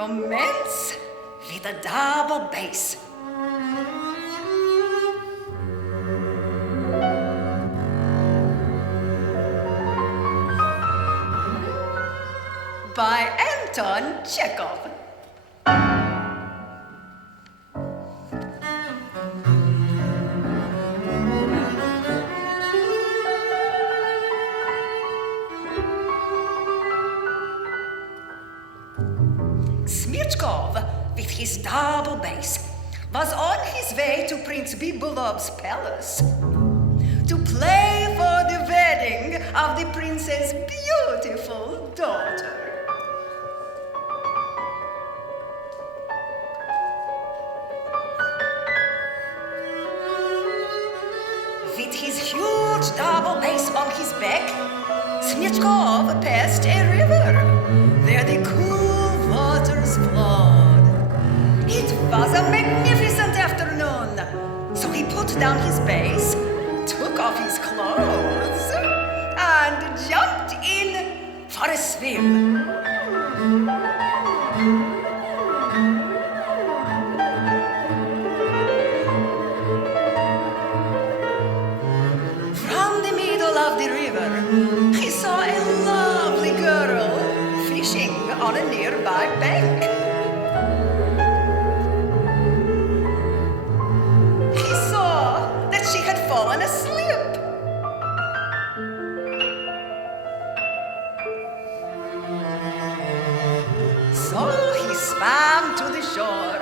Romance with a double bass. By Anton Chekhov. With his double bass, was on his way to Prince Bibulov's palace to play for the wedding of the prince's beautiful daughter. With his huge double bass on his back, Smyachkov passed a river where the cool waters flowed. It was a magnificent afternoon, so he put down his bass, took off his clothes, and jumped in for a swim. From the middle of the river, he saw a lovely girl fishing on a nearby bank. She had fallen asleep. So he swam to the shore.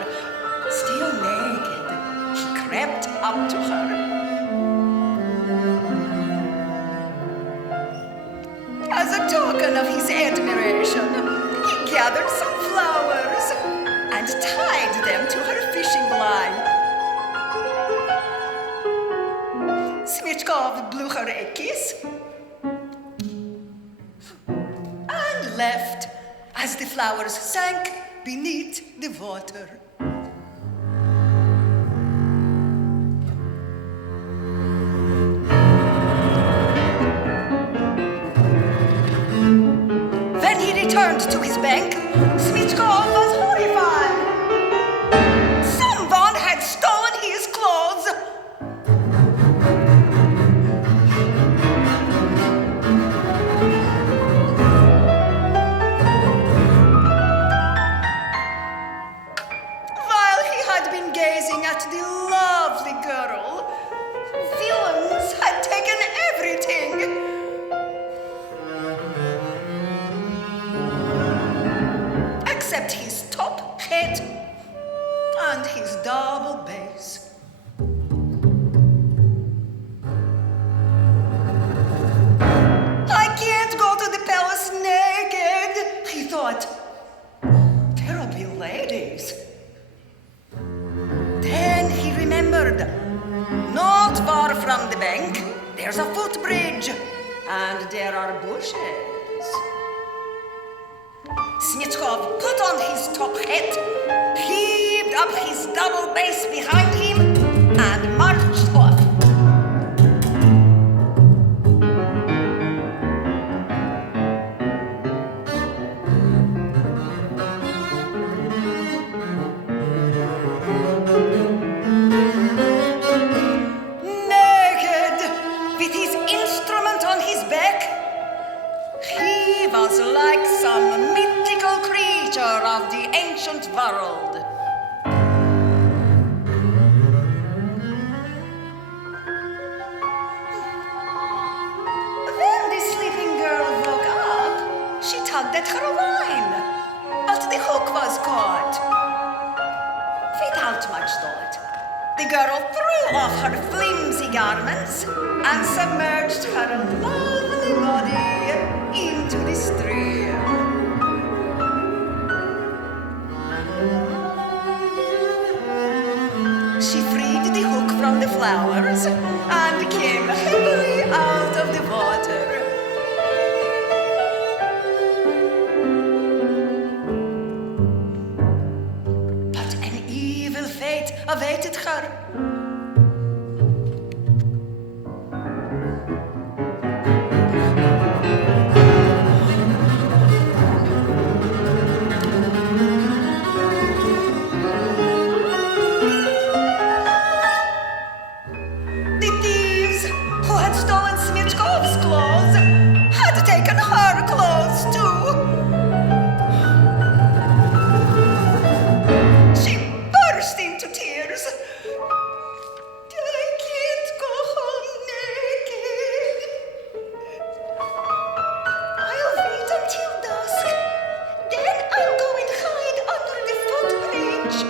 Still naked, he crept up to her. As a token of his admiration, he gathered some flowers and tied them to her fishing line. Smyachkov blew her a kiss and left as the flowers sank beneath the water. When he returned to his bank, Smyachkov was horrified. Someone had stolen his clothes. At the lovely girl, villains had taken everything. Except his top hat and his double bass. I can't go to the palace naked, he thought. There'll be ladies. Then he remembered, not far from the bank, there's a footbridge, and there are bushes. Smyachkov put on his top hat, heaved up his double bass behind him, and marched off. Was like some mythical creature of the ancient world. When the sleeping girl woke up, she tugged at her line, but the hook was caught. Without much thought, the girl threw off her flimsy garments and submerged her lovely body into the stream. She freed the hook from the flowers and came happily out of the water. But an evil fate awaited her. touch.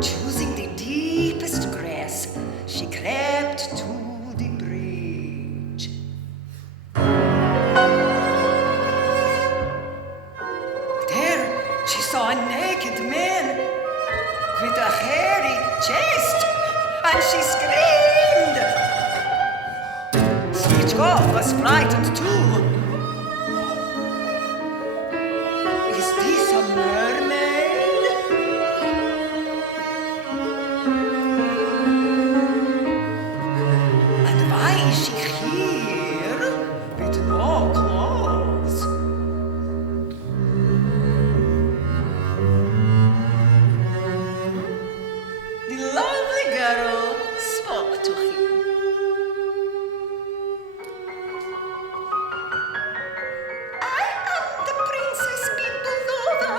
Choosing the deepest grass, she crept to the bridge. There she saw a naked man with a hairy chest, and she screamed. Chekhov was frightened too. Is this a mermaid? And why is she here with no clothes? The lovely girl spoke to him. I am the Princess Nova.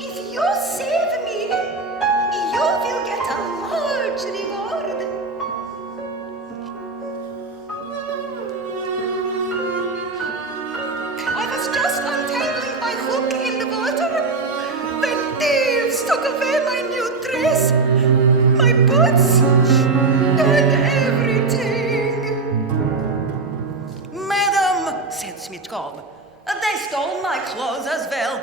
If you save me, you will get a large reward. I was just untangling my hook in the water when thieves took away my new dress, my boots, and everything. Madam, said Chekhov, they stole my clothes as well.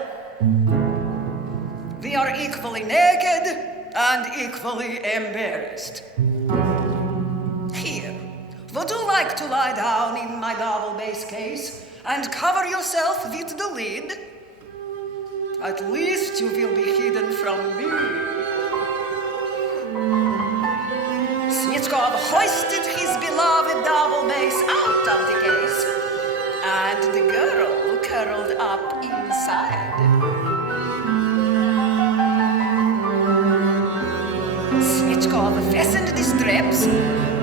We are equally naked and equally embarrassed. Here, would you like to lie down in my double bass case and cover yourself with the lid? At least you will be hidden from me. Chekhov hoisted his beloved double bass out of the case, and the girl curled up inside. Chekhov fastened the straps,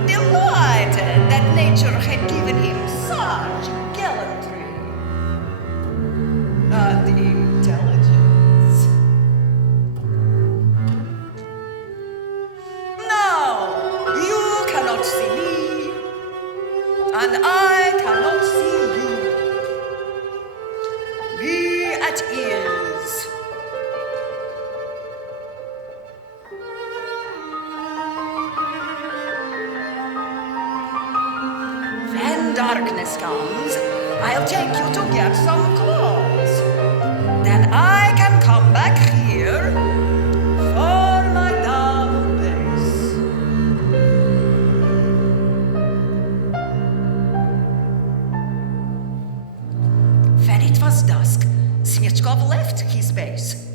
delighted that nature had given him such gallantry and intelligence. Now, you cannot see me, and I cannot see you. Be at ease. When darkness comes, I'll take you to get some clothes. Then I can come back here for my double bass. When it was dusk, Chekhov left his bass.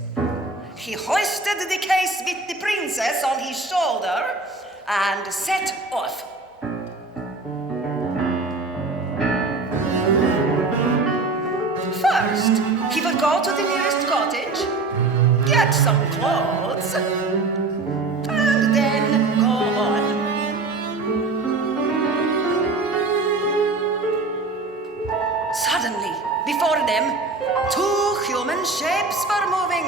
He hoisted the case with the princess on his shoulder and set off. First, he would go to the nearest cottage, get some clothes, and then go on. Suddenly, before them, two human shapes were moving.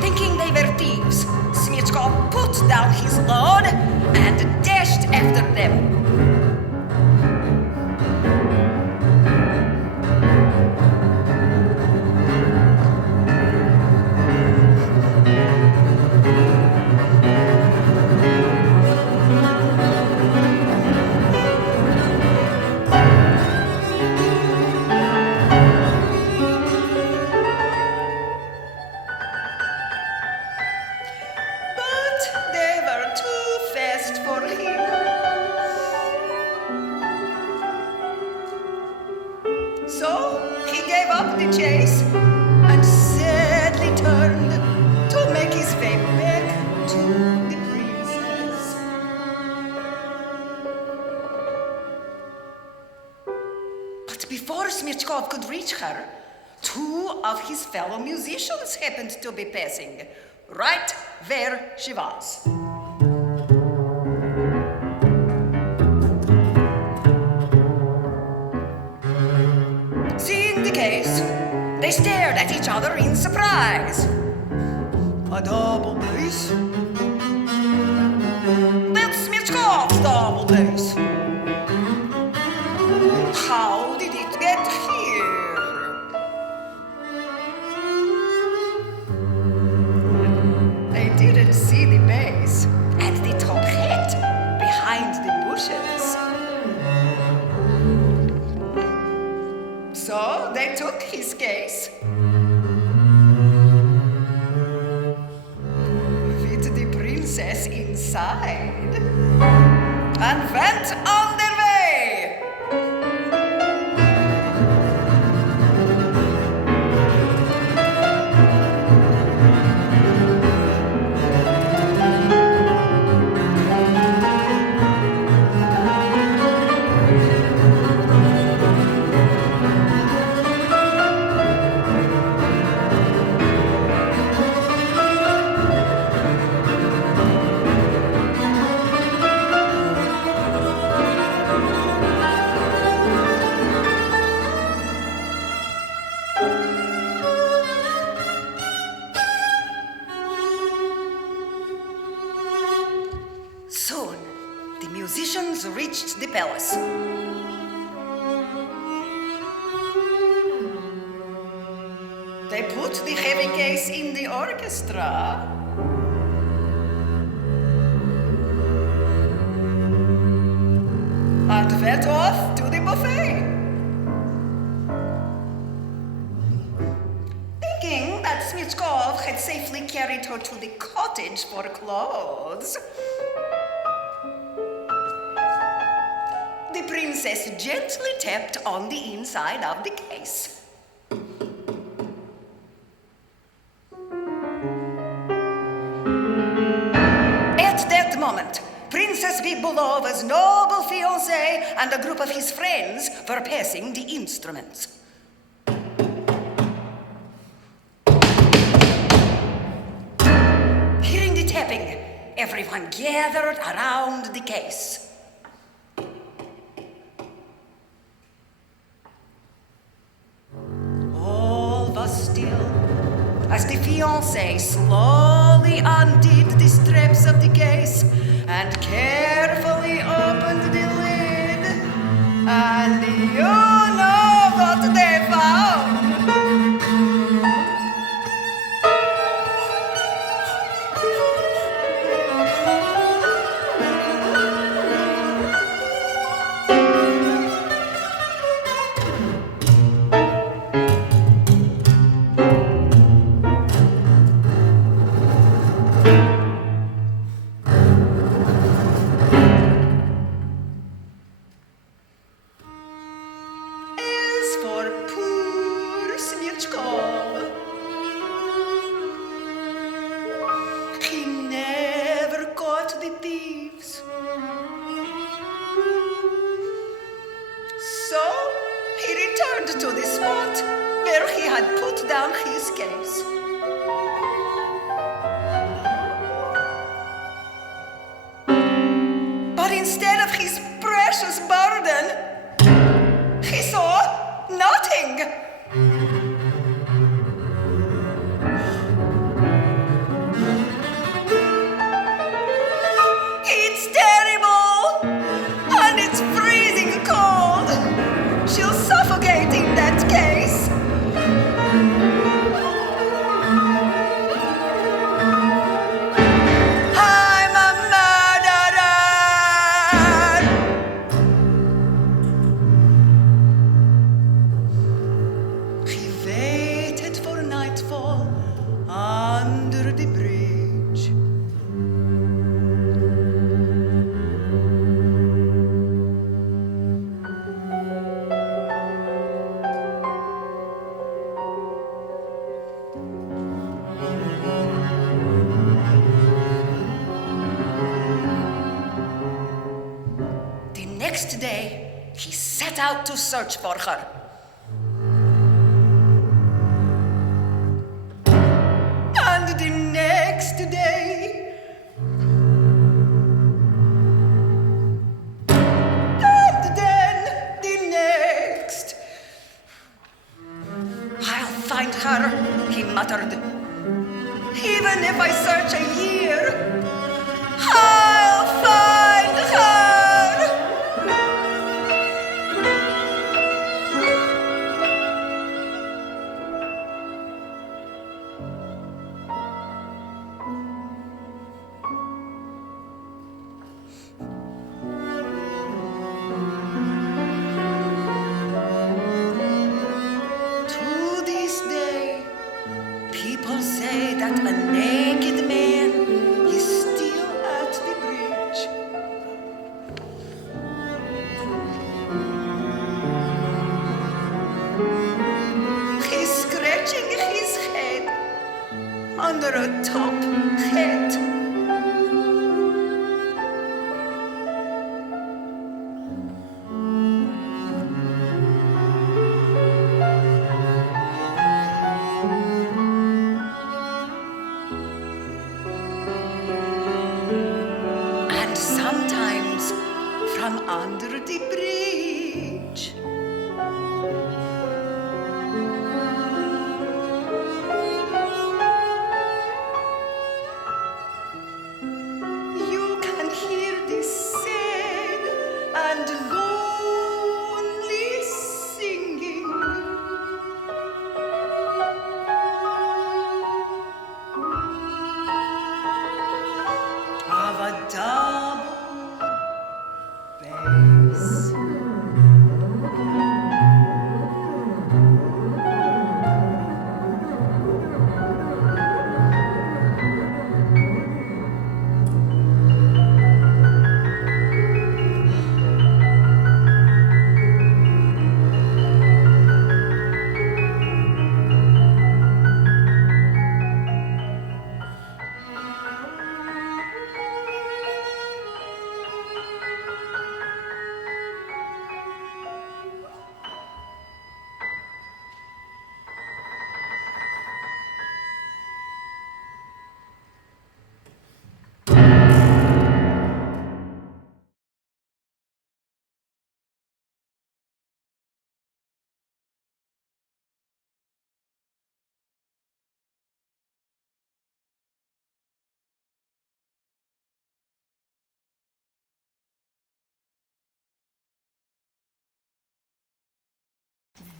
Thinking they were thieves, Chekhov put down his load and dashed after them. Chekhov could reach her, two of his fellow musicians happened to be passing, right where she was. Seeing the case, they stared at each other in surprise. A double bass? That's Chekhov's double bass. How did it get here? They didn't see the bass and the trompette behind the bushes. So they took his case with the princess inside and went on their way. Soon, the musicians reached the palace. They put the heavy case in the orchestra and went off to the buffet. Thinking that Chekhov had safely carried her to the cottage for clothes, the princess gently tapped on the inside of the case. At that moment, Princess Bibulova's noble fiancé and a group of his friends were passing the instruments. Hearing the tapping, everyone gathered around the case. Still, as the fiancé slowly undid the straps of the case and carefully opened the lid, and you know what they found. To the spot where he had put down his case. But instead of his precious burden, he saw nothing. It's terrible, and it's freezing cold. She'll suffocate in that case. I'm a murderer. He waited for nightfall under the bridge. Next day, he set out to search for her. And the next day, and then the next. I'll find her, he muttered. Even if I search a year, I'll find her. under a top hat. And sometimes from under the bridge. You can hear the sad and lonely singing of a double bass.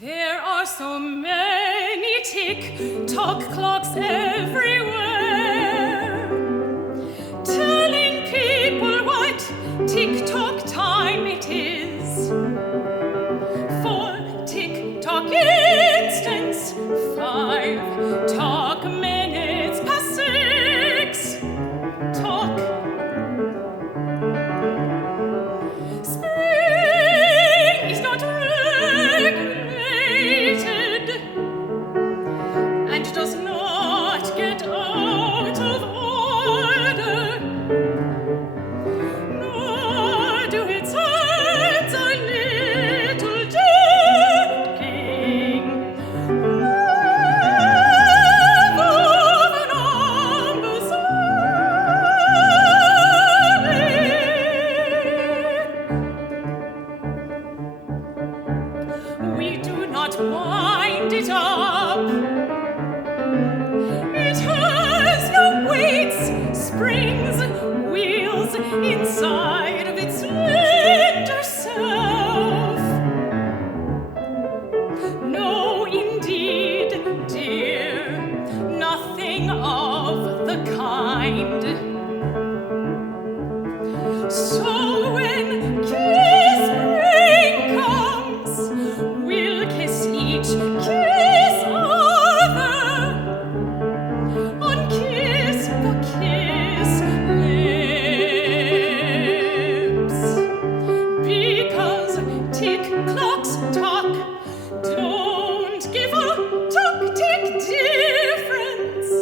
There are so many tick-tock clocks everywhere, telling people what tick-tock time it is. For tick-tock instance, 5 tock minutes past 6. Tock. Spring is not regulated and does not get out of order, nor do its hands a little jerking of an ambassador. We do not wind it up. It has no weights, springs, wheels inside of its slender self. No, indeed, dear, nothing of the kind. So when kiss spring comes, we'll kiss each kiss other on kiss the kiss lips, because tick-clocks talk don't give a tock-tick difference.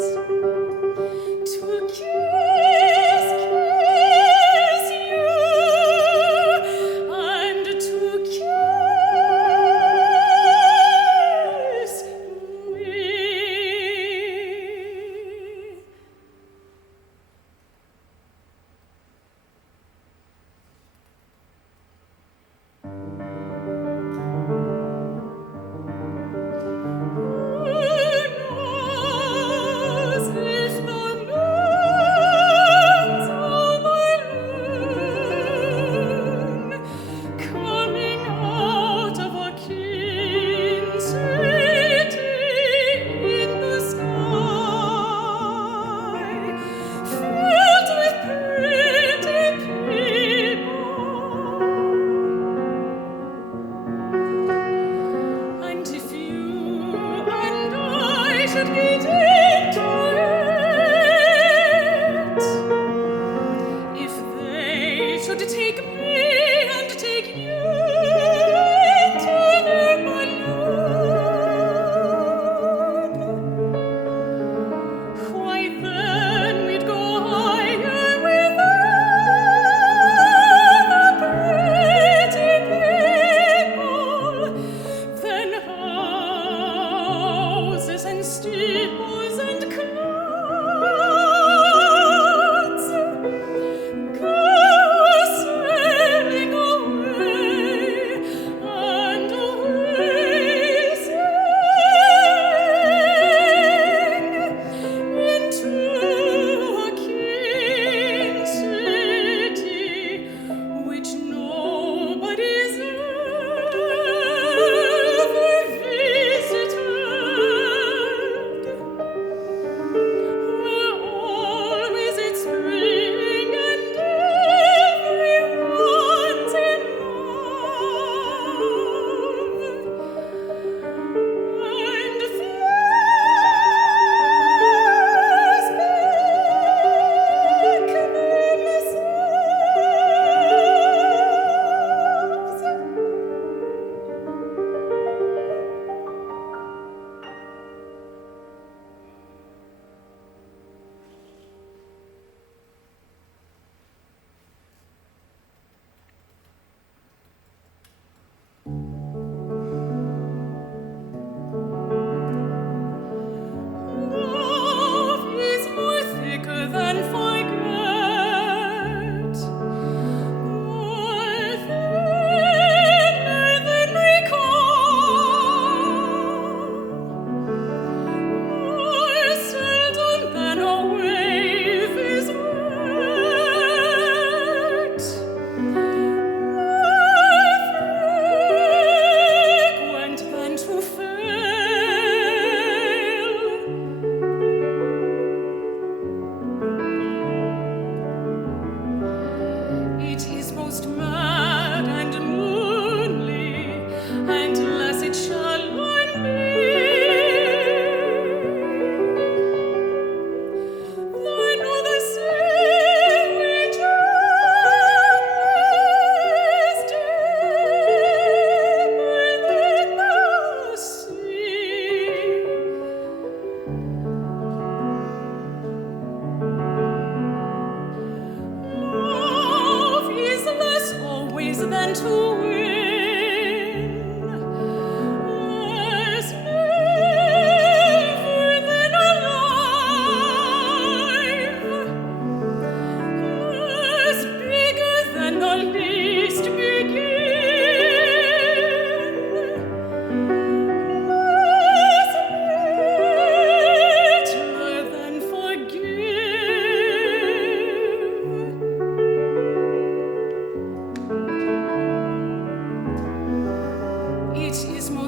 To kiss you and to kiss me. Who knows if the man's a balloon coming out of a keen city in the sky, filled with pretty people? And if you and I should get into it, if they should take me and take you into their balloon, why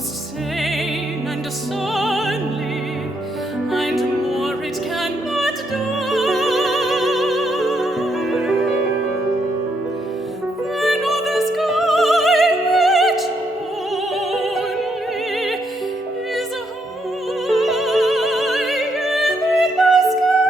most sane and sunny, and more it cannot die. Then all the sky which only is high in the sky.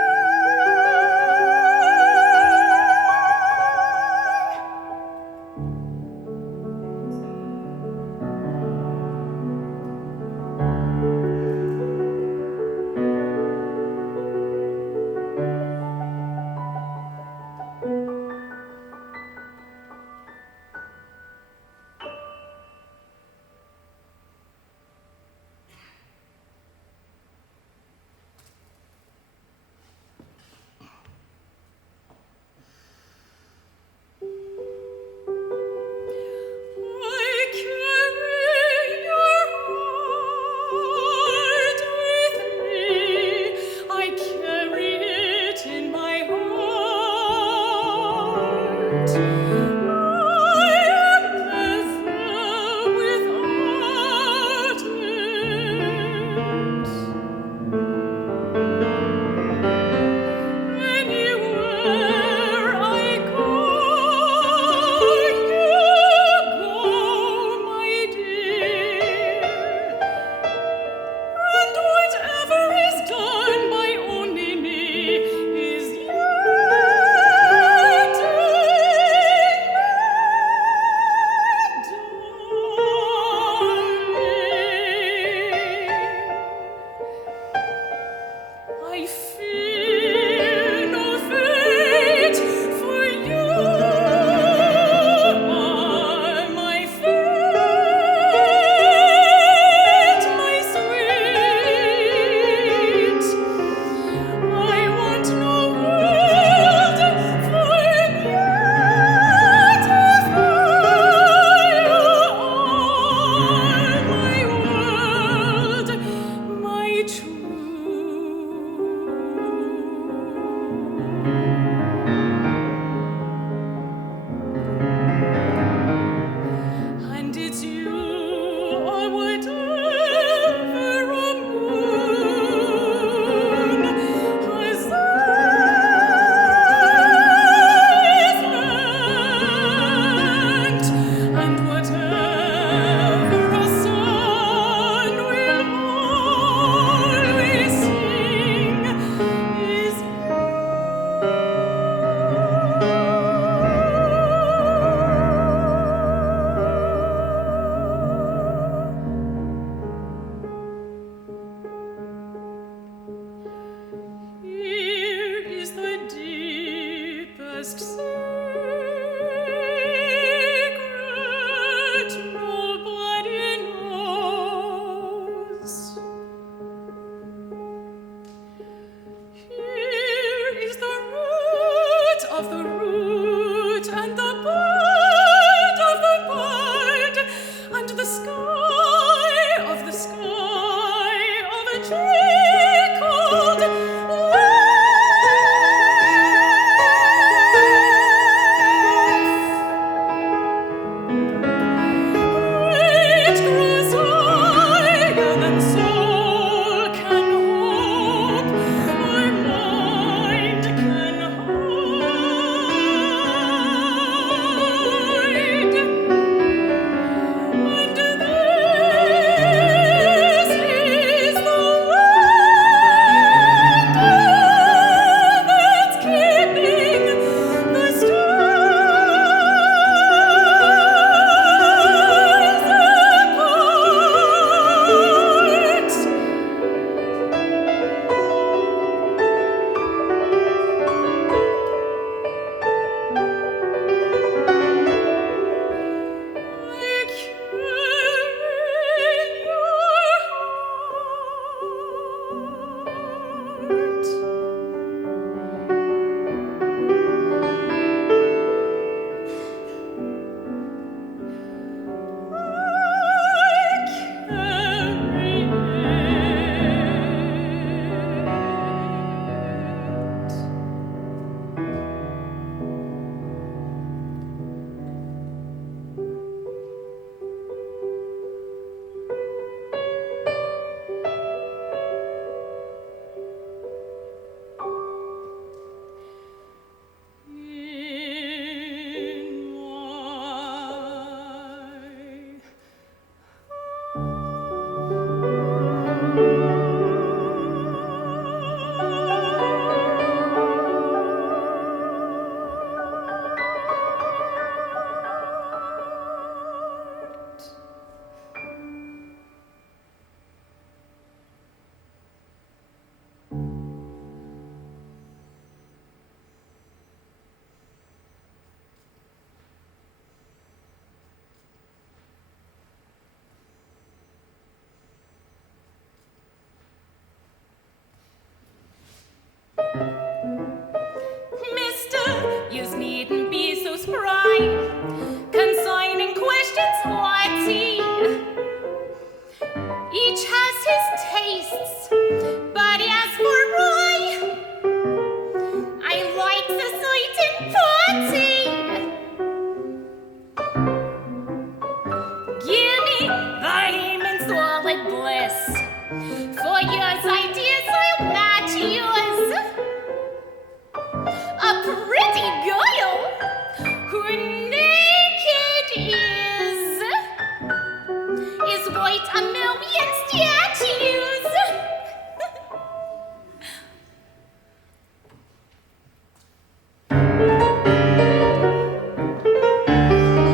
quite a million statues.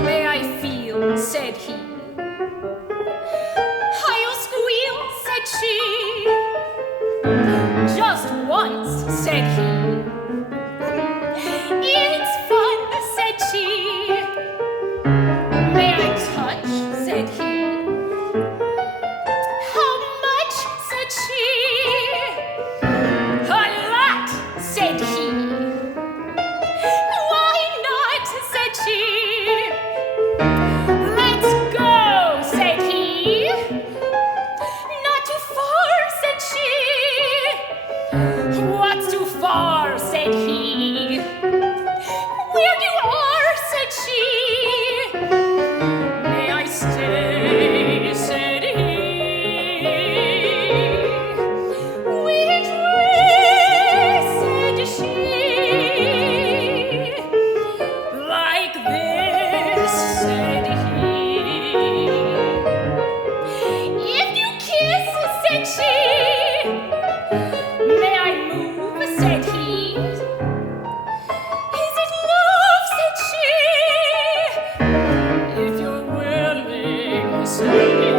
May I feel, said he. I'll squeal, said she. Just once, said he. It's fun, said she. May I touch, said he. How much, said she. A lot, said he. Why not, said she. Let's go, said he. Not too far, said she. What's too far, said he. Where you are, said she. May I stay, said he. Which way, said she. Like this, said he. If you kiss, said she. May I move, said he. Is it love, said she. If you're willing, said he.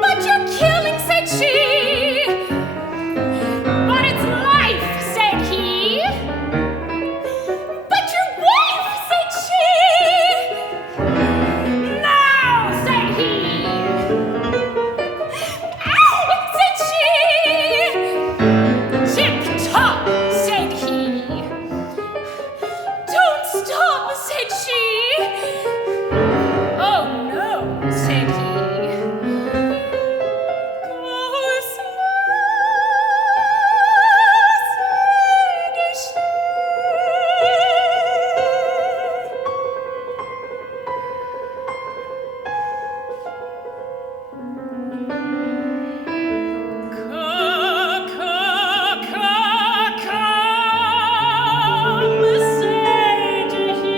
But you're killing, said she. But it's life, said he. But your wife, said she. Now, said he. Ow, said she. Tip-top, said he. Don't stop, said she. Oh no, said he. Go slow, said she. Come, said he.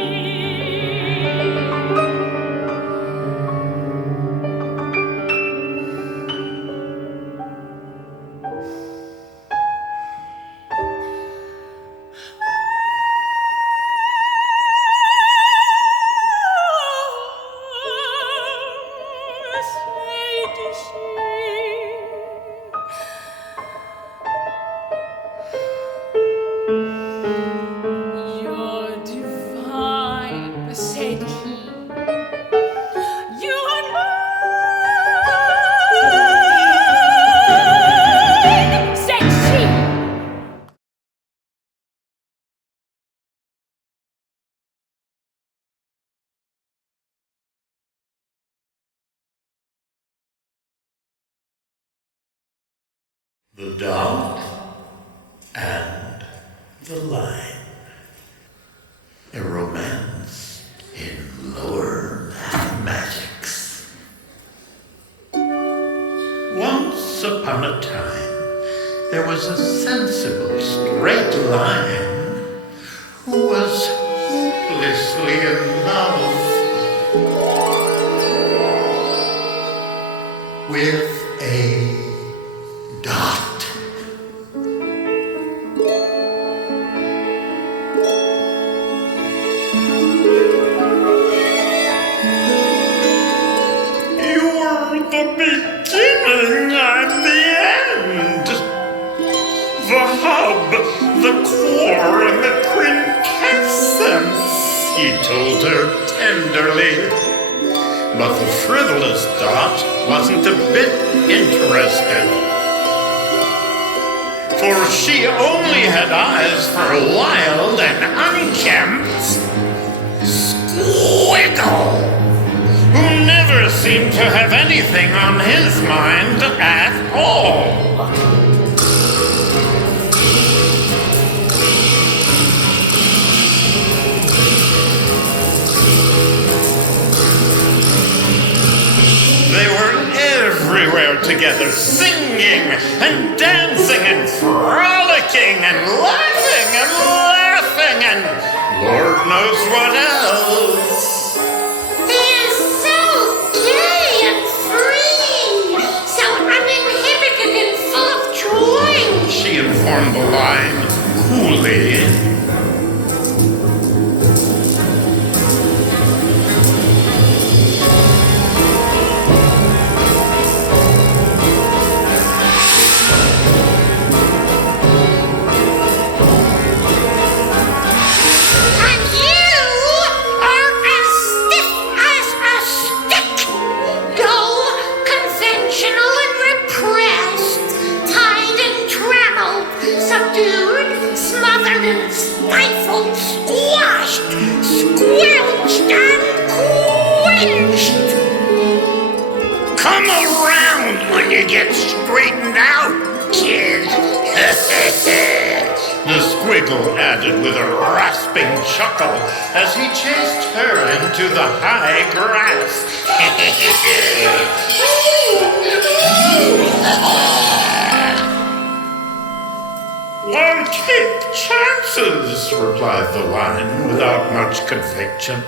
You're divine, said he. You are mine, said she. The dog and the lion. A romance in lower mathematics. Once upon a time, there was a sensible, straight lion who was hopelessly in love with a dot. You're the beginning and the end, the hub, the core, and the quintessence, he told her tenderly. But the frivolous Dot wasn't a bit interested, for she only had eyes for wild and unkempt Squiggle, who never seemed to have anything on his mind at all. They were everywhere together, singing and dancing and frolicking and laughing and Lord knows what else. line coolly. Stifled, squashed, squelched, and quenched. Come around when you get straightened out, kid. The squiggle added with a rasping chuckle as he chased her into the high grass. I'll take chances, replied the lion without much conviction.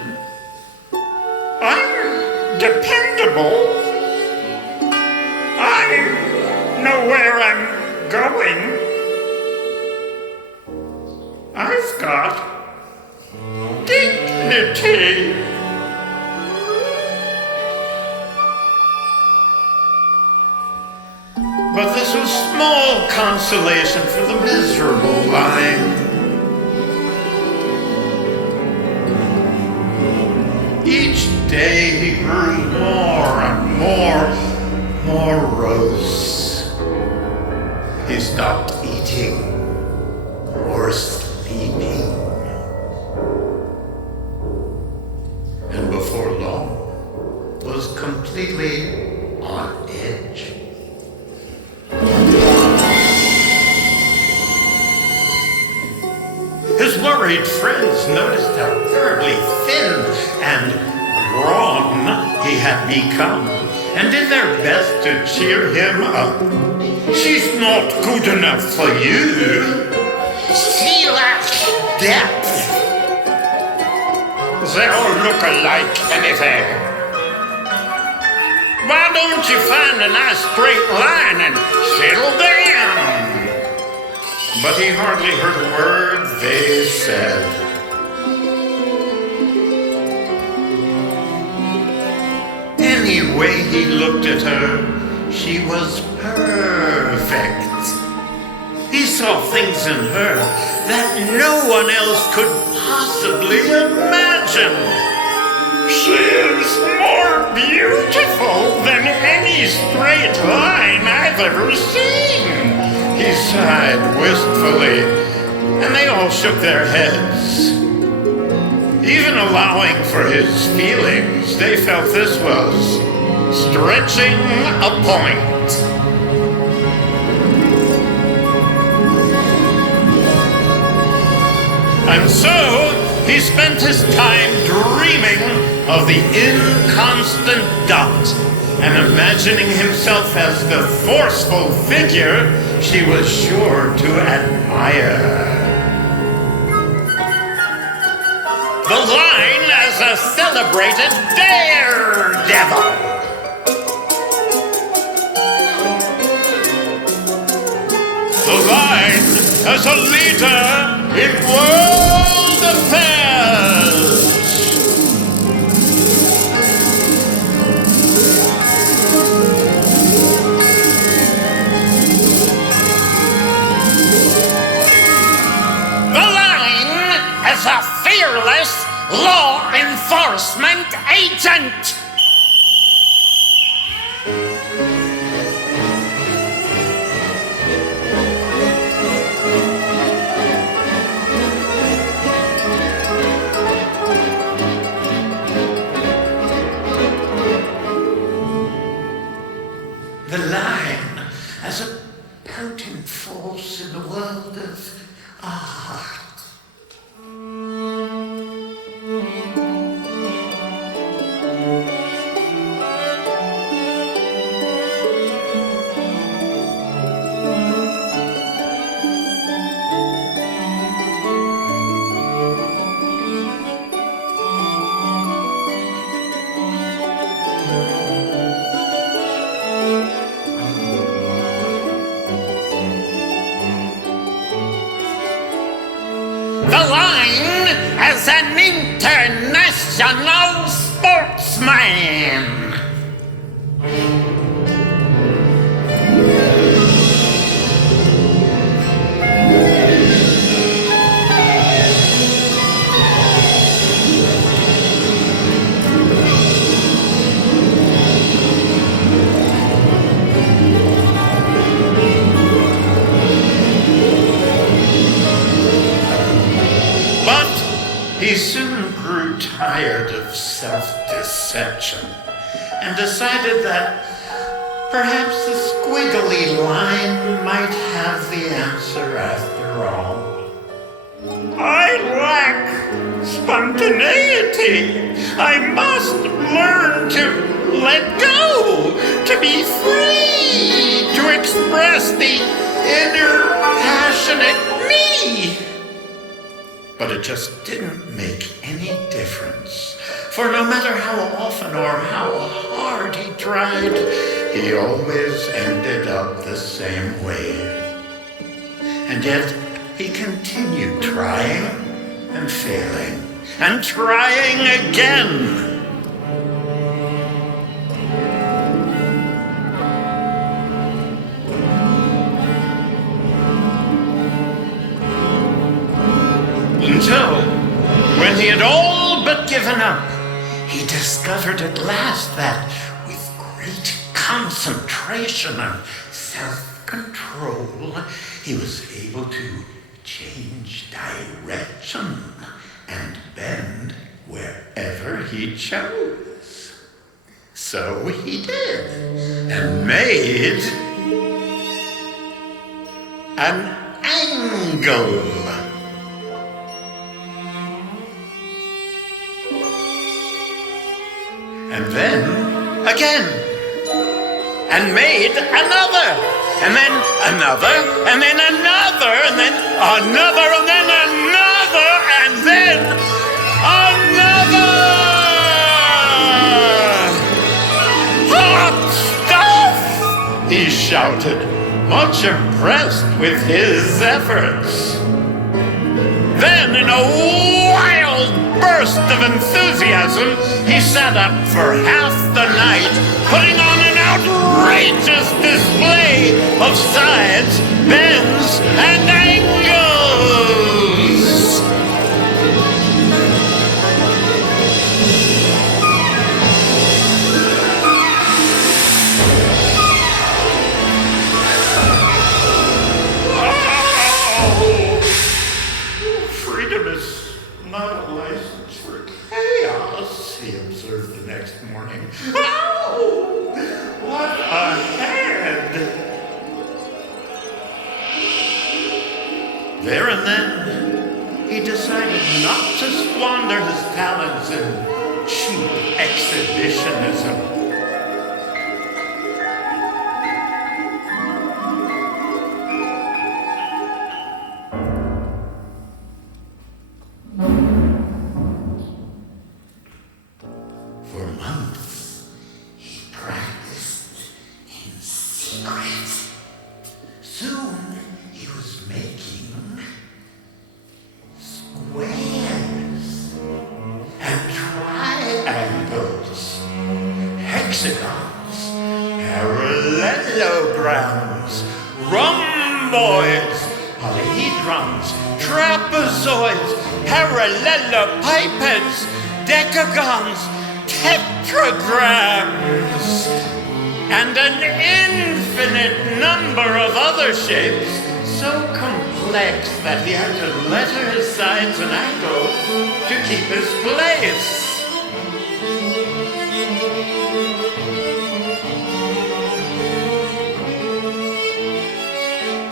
I'm dependable. I know where I'm going. I've got dignity. But this was small consolation for the miserable lion. Each day he grew more and more morose. He stopped eating or sleeping. And before long was completely on edge. His worried friends noticed how terribly thin and drawn he had become, and did their best to cheer him up. She's not good enough for you. She lacks depth. They all look alike, anything. Why don't you find a nice straight line and settle down? But he hardly heard a word they said. Any way he looked at her, she was perfect. He saw things in her that no one else could possibly imagine. She is more beautiful than any straight line I've ever seen. He sighed wistfully, and they all shook their heads. Even allowing for his feelings, they felt this was stretching a point. And so, he spent his time dreaming of the inconstant dot and imagining himself as the forceful figure she was sure to admire. The line as a celebrated daredevil. The line as a leader in world affairs. The line as a fearless law enforcement agent. The line as a potent force in the world of art. professional sportsman. He soon grew tired of self-deception and decided that perhaps the squiggly line might have the answer after all. I lack spontaneity. I must learn to let go, to be free, to express the inner passionate me. But it just didn't make any difference. For no matter how often or how hard he tried, he always ended up the same way. And yet, he continued trying and failing and trying again. Until, when he had all but given up, he discovered at last that with great concentration and self-control, he was able to change direction and bend wherever he chose. So he did, and made an angle. And then, again, and made another, and then another, and then another, and then another, and then another, and then another! Hot stuff! He shouted, much impressed with his efforts. Then, in a wild burst of enthusiasm, he sat up for half the night, putting on an outrageous display of sides, bends, and angles. Freedom is not a license for chaos, he observed the next morning. Oh, what a head! There and then, he decided not to squander his talents in cheap exhibitionism. Parallelograms, rhomboids, polyhedrons, trapezoids, parallelepipeds, decagons, tetragrams, and an infinite number of other shapes so complex that he had to letter his sides and angles to keep his place.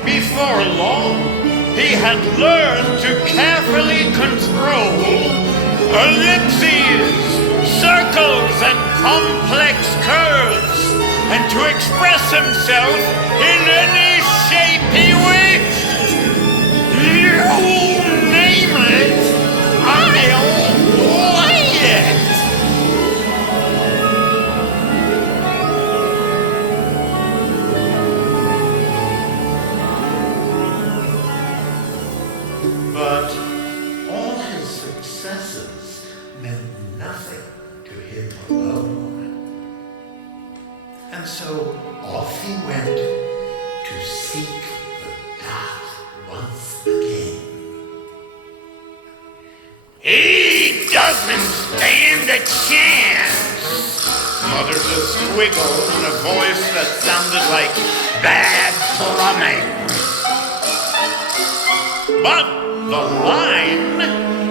Before long, he had learned to carefully control ellipses, circles, and complex curves, and to express himself in any shape he wished. You name it, I'll play it. But all his successes meant nothing And so off he went to seek the path once again. He doesn't stand a chance, muttered the squiggle in a voice that sounded like bad plumbing. But the Line,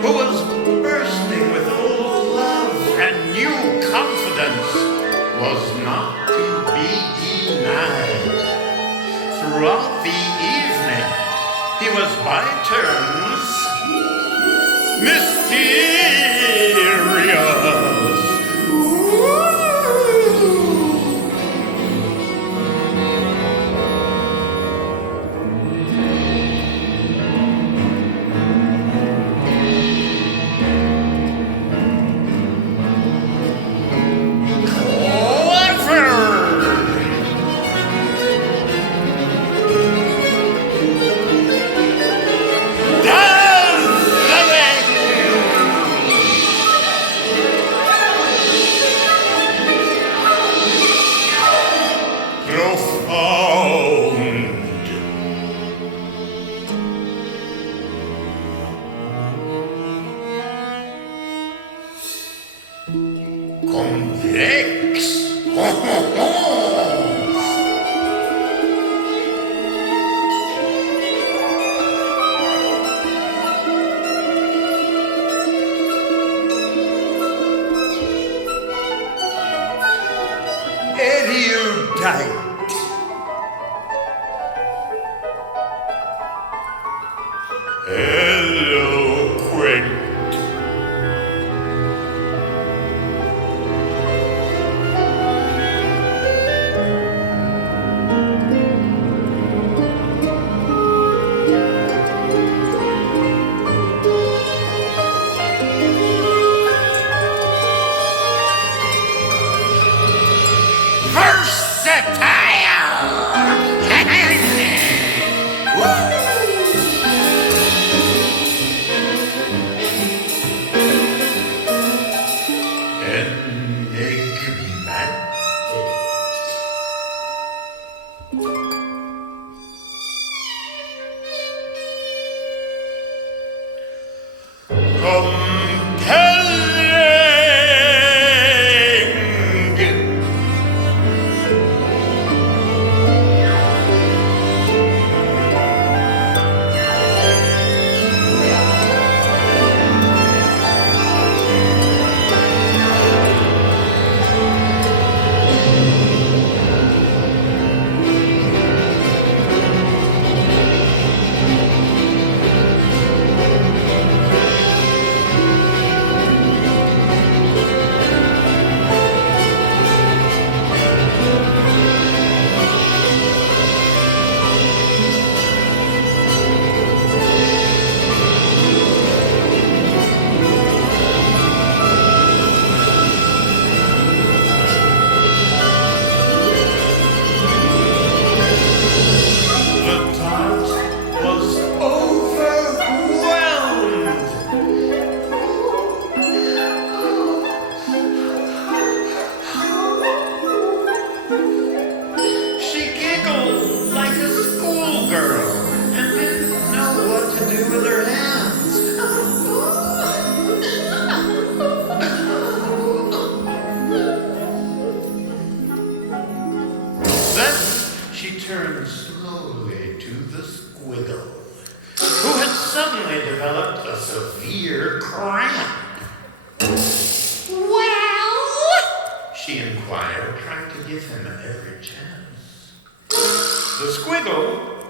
who was bursting with old love and new confidence, was not to be denied. Throughout the evening, he was by turns mysterious.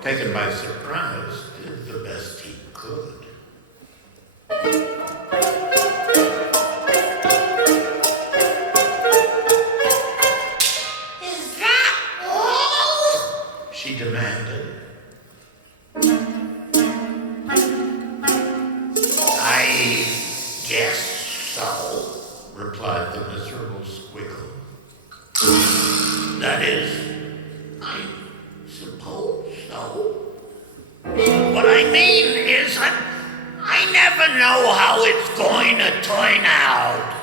Taken by surprise, did the best he could. Is that all? She demanded. I guess so, replied the miserable squiggle. That is, I suppose so. What I mean is I never know how it's going to turn out.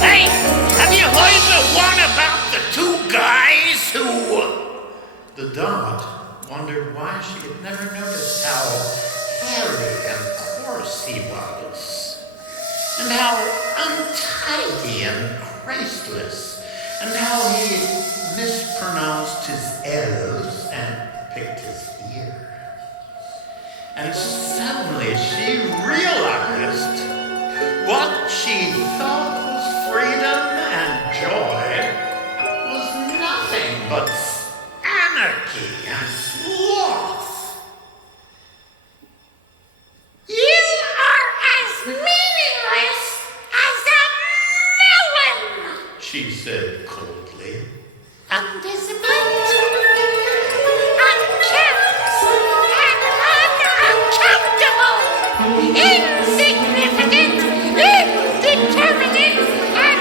Hey, have you heard the how untidy and graceless, and how he mispronounced his L's and picked his ear. And suddenly she realized what she thought was freedom and joy was nothing but anarchy and sloth. You are as meaningless as a melon, She said coldly. undisciplined, unkempt, and unaccountable, insignificant, indeterminate, and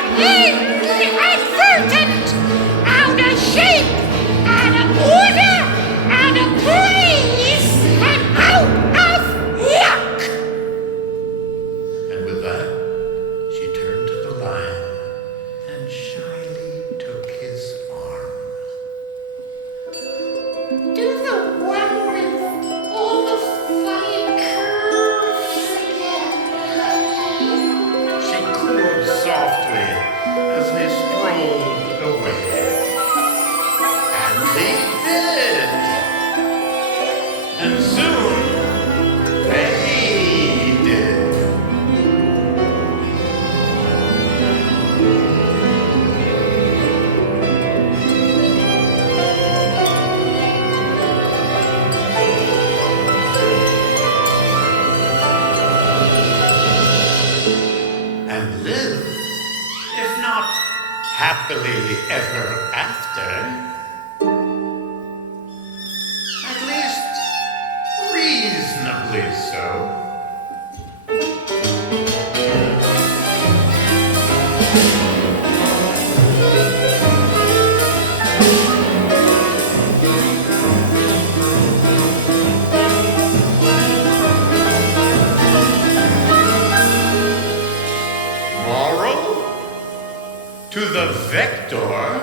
inadvertent, out of shape, out of order, out of place, and out of luck. And with that, she turned to the lion and shyly took his arm. Do the one with all the funny curves again, honey. She cooed softly as they strolled away. And they did. And soon they did. And live, if not happily ever after, at least reasonably so. Moral? To the vector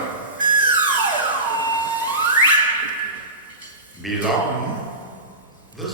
belong the